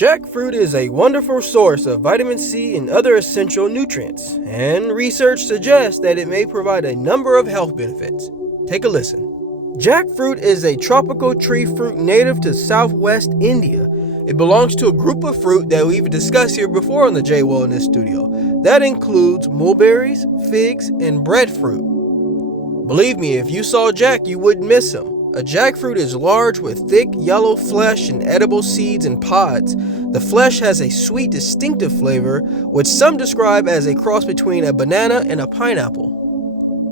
Jackfruit is a wonderful source of vitamin C and other essential nutrients, and research suggests that it may provide a number of health benefits. Take a listen. Jackfruit is a tropical tree fruit native to southwest India. It belongs to a group of fruit that we've discussed here before on the J Wellness Studio. That includes mulberries, figs, and breadfruit. Believe me, if you saw Jack, you wouldn't miss him. A jackfruit is large with thick yellow flesh and edible seeds and pods. The flesh has a sweet, distinctive flavor, which some describe as a cross between a banana and a pineapple.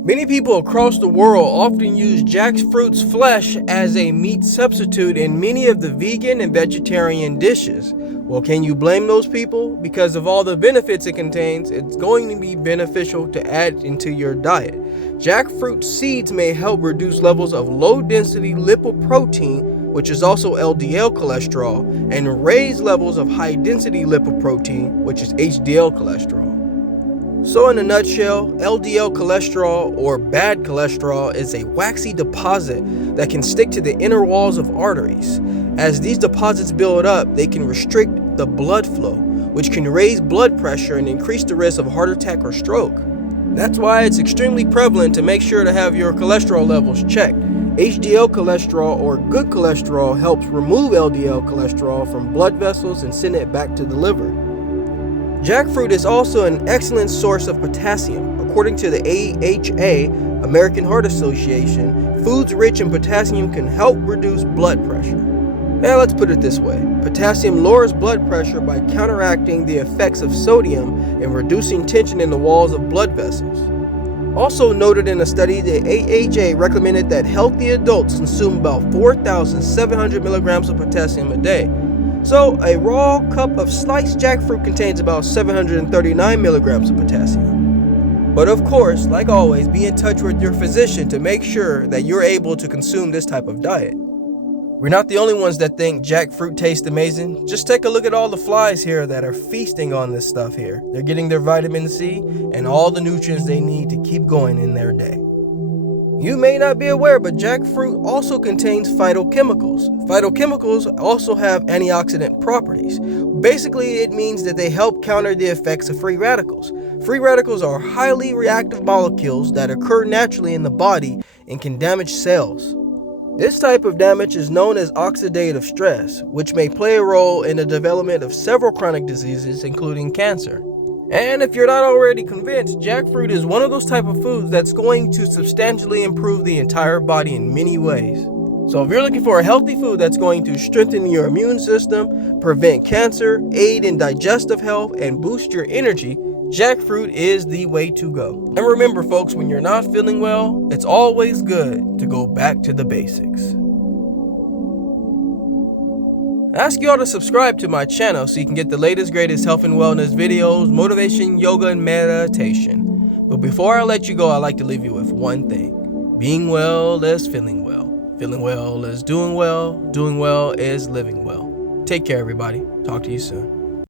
Many people across the world often use jackfruit's flesh as a meat substitute in many of the vegan and vegetarian dishes. Well, can you blame those people? Because of all the benefits it contains, it's going to be beneficial to add into your diet. Jackfruit seeds may help reduce levels of low-density lipoprotein, which is also LDL cholesterol, and raise levels of high-density lipoprotein, which is HDL cholesterol. So in a nutshell, LDL cholesterol, or bad cholesterol, is a waxy deposit that can stick to the inner walls of arteries. As these deposits build up, they can restrict the blood flow, which can raise blood pressure and increase the risk of heart attack or stroke. That's why it's extremely prevalent to make sure to have your cholesterol levels checked. HDL cholesterol, or good cholesterol, helps remove LDL cholesterol from blood vessels and send it back to the liver. Jackfruit is also an excellent source of potassium. According to the AHA, American Heart Association, foods rich in potassium can help reduce blood pressure. Now let's put it this way. Potassium lowers blood pressure by counteracting the effects of sodium and reducing tension in the walls of blood vessels. Also noted in a study, the AHA recommended that healthy adults consume about 4,700 milligrams of potassium a day. So a raw cup of sliced jackfruit contains about 739 milligrams of potassium. But of course, like always, be in touch with your physician to make sure that you're able to consume this type of diet. We're not the only ones that think jackfruit tastes amazing. Just take a look at all the flies here that are feasting on this stuff here. They're getting their vitamin C and all the nutrients they need to keep going in their day. You may not be aware, but jackfruit also contains phytochemicals. Phytochemicals also have antioxidant properties. Basically, it means that they help counter the effects of free radicals. Free radicals are highly reactive molecules that occur naturally in the body and can damage cells. This type of damage is known as oxidative stress, which may play a role in the development of several chronic diseases, including cancer. And if you're not already convinced, jackfruit is one of those type of foods that's going to substantially improve the entire body in many ways. So if you're looking for a healthy food that's going to strengthen your immune system, prevent cancer, aid in digestive health, and boost your energy, jackfruit is the way to go. And remember folks, when you're not feeling well, it's always good to go back to the basics. I ask you all to subscribe to my channel so you can get the latest, greatest health and wellness videos, motivation, yoga, and meditation. But before I let you go, I'd like to leave you with one thing. Being well is feeling well. Feeling well is doing well. Doing well is living well. Take care, everybody. Talk to you soon.